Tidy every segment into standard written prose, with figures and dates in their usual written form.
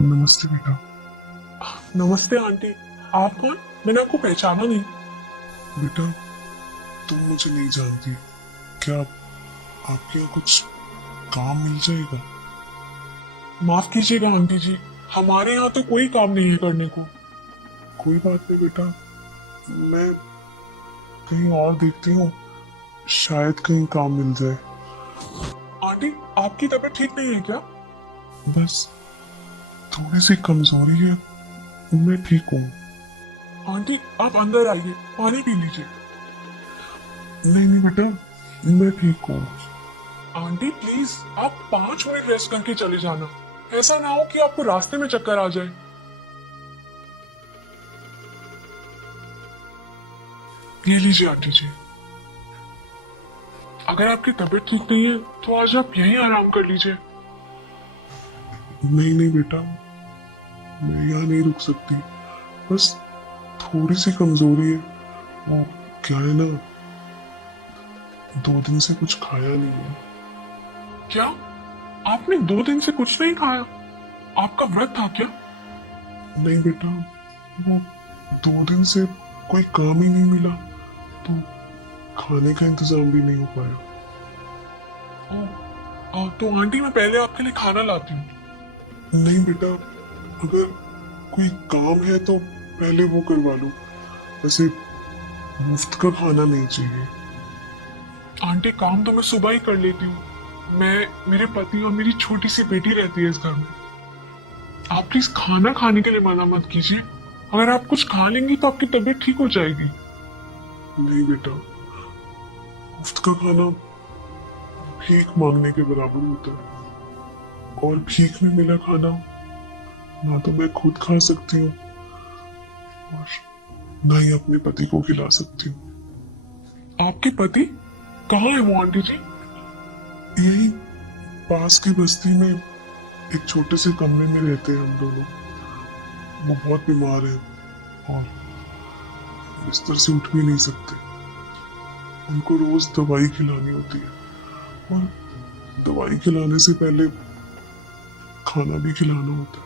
नमस्ते बेटा। नमस्ते आंटी। आप कौन? मैंने आपको पहचाना नहीं। बेटा, तुम मुझे नहीं जानती। क्या आपके यहाँ कुछ काम मिल जाएगा? माफ कीजिएगा आंटी जी, हमारे यहाँ तो कोई काम नहीं है करने को। कोई बात नहीं बेटा, मैं कहीं और देखती हूँ, शायद कहीं काम मिल जाए। आंटी, आपकी तबीयत ठीक नहीं है क्या? बस थोड़ी सी कमजोरी है, मैं ठीक हूँ। आंटी, आप अंदर आइए, पानी पी लीजिए। नहीं नहीं बेटा, मैं ठीक हूँ। आंटी प्लीज, आप 5 मिनट रेस्ट करके चले जाना। ऐसा ना हो कि आपको रास्ते में चक्कर आ जाए। ये लीजिए आंटी जी। अगर आपकी तबीयत ठीक नहीं है तो आज आप यहीं आराम कर लीजिए। नहीं नहीं बेटा, मैं यहाँ नहीं रुक सकती। बस थोड़ी सी कमजोरी है। वो क्या है ना, 2 दिन से कुछ खाया नहीं है। क्या? आपने 2 दिन से कुछ नहीं खाया? आपका व्रत था क्या? नहीं बेटा, वो 2 दिन से कोई काम ही नहीं मिला, तो खाने का इंतजाम भी नहीं हो पाया। तो आंटी मैं पहले आपके लिए खाना लाती हूँ। नहीं बेटा, अगर कोई काम है तो पहले वो करवा लो। वैसे मुफ्त का खाना नहीं चाहिए। आंटी काम तो मैं सुबह ही कर लेती हूँ। मैं, मेरे पति और मेरी छोटी सी बेटी रहती है इस घर में। आप प्लीज खाना खाने के लिए मना मत कीजिए। अगर आप कुछ खा लेंगी तो आपकी तबीयत ठीक हो जाएगी। नहीं बेटा, मुफ्त का खाना भीख मांगने के बराबर होता है। और भीख में मिला खाना ना तो मैं खुद खा सकती हूँ, और ना ही अपने पति को खिला सकती हूँ। आपके पति कहाँ है वो आंटी जी? यही पास की बस्ती में एक छोटे से कमरे में रहते हैं हम दोनों। वो बहुत बीमार है और बिस्तर से उठ भी नहीं सकते। उनको रोज दवाई खिलानी होती है, और दवाई खिलाने से पहले खाना भी खिलाना होता है।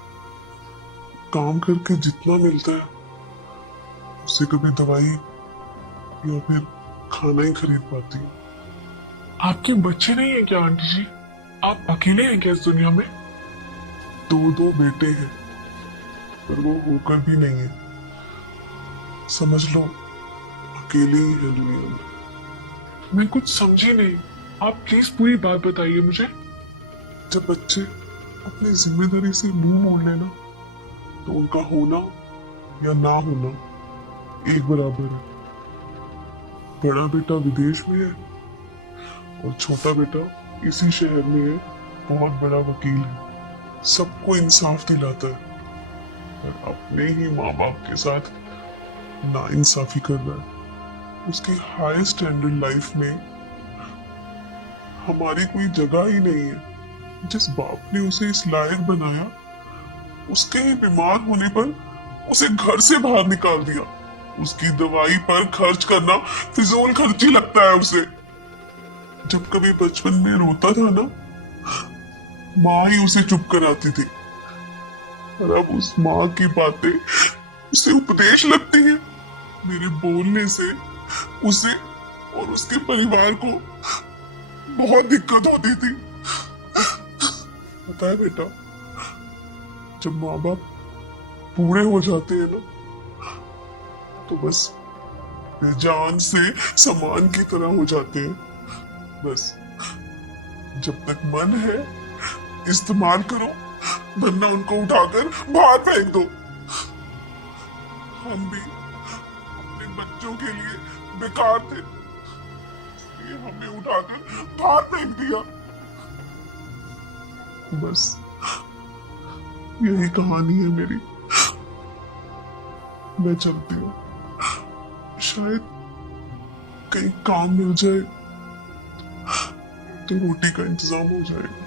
काम करके जितना मिलता है उससे कभी दवाई या फिर खाना ही खरीद पाती हूँ। आपके बच्चे नहीं है क्या आंटी जी? आप अकेले हैं क्या इस दुनिया में? दो दो बेटे हैं, पर वो होकर भी नहीं है। समझ लो अकेले ही है दुनिया में। मैं कुछ समझी नहीं। आप प्लीज पूरी बात बताइए मुझे। जब बच्चे अपनी जिम्मेदारी से मुंह मोड़ लेना, तो उनका होना या ना होना एक बराबर है। बड़ा बेटा विदेश में है और छोटा बेटा इसी शहर में है, बहुत बड़ा वकील है। सबको इंसाफ दिलाता है, पर अपने ही माँ बाप के साथ नाइंसाफी कर रहा है। उसकी हाई स्टैंडर्ड लाइफ में हमारी कोई जगह ही नहीं है। जिस बाप ने उसे इस लायक बनाया, उसके ही बीमार होने पर उसे घर से बाहर निकाल दिया। उसकी दवाई पर खर्च करना फिजूल खर्ची लगता है उसे। जब कभी बचपन में रोता था ना, माँ ही उसे चुप कराती थी। और अब उस माँ की बातें उसे उपदेश लगती है। मेरे बोलने से उसे और उसके परिवार को बहुत दिक्कत होती थी। पता है बेटा, जब माँ बाप बूढ़े हो जाते हैं ना, तो बस जान से सामान की तरह हो जाते हैं। बस जब तक मन है इस्तेमाल करो, वरना उनको उठाकर बाहर फेंक दो। हम भी अपने बच्चों के लिए बेकार थे, इसलिए हमें उठाकर बाहर फेंक दिया। बस यही कहानी है मेरी। मैं चलती हूँ, शायद कहीं काम मिल जाए तो रोटी का इंतजाम हो जाएगा।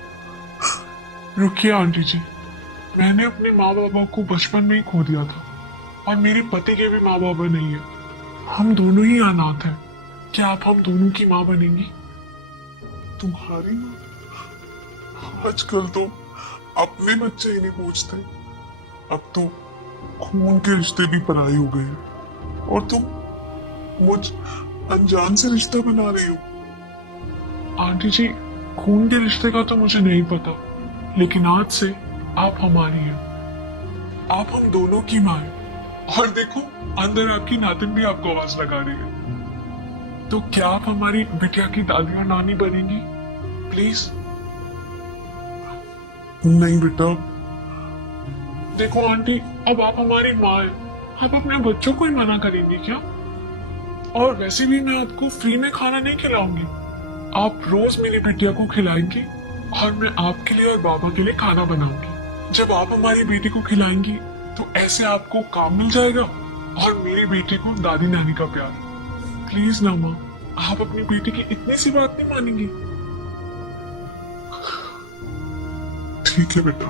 रुकिए आंटी जी, मैंने अपने माँ बाबा को बचपन में ही खो दिया था, और मेरे पति के भी माँ बाबा नहीं है। हम दोनों ही अनाथ हैं। क्या आप हम दोनों की माँ बनेंगी? तुम्हारी माँ? आजकल तो अपने बच्चे ही नहीं पूछते, अब तो खून के रिश्ते भी पराये हो गए हैं और तुम मुझ अनजान से रिश्ता बना रही हो। आंटी जी, खून के रिश्ते का तो मुझे नहीं पता, लेकिन आज से आप हमारी हैं। आप हम दोनों की माँ हैं। और देखो, अंदर आपकी नातिन भी आपको आवाज लगा रही है। तो क्या आप हमारी बिटिया की दादी और नानी बनेंगी प्लीज? नहीं बेटा, देखो आंटी, अब आप हमारी माँ हैं, आप अपने बच्चों को ही मना करेंगी क्या? और वैसे भी मैं आपको फ्री में खाना नहीं खिलाऊंगी, आप रोज मेरी बिटिया को खिलाएंगी और मैं आपके लिए और बाबा के लिए खाना बनाऊंगी। जब आप हमारी बेटी को खिलाएंगी तो ऐसे आपको काम मिल जाएगा और मेरी बेटी को दादी नानी का प्यार। प्लीज ना माँ, आप अपनी बेटी की इतनी सी बात नहीं मानेंगी? ठीक है बेटा,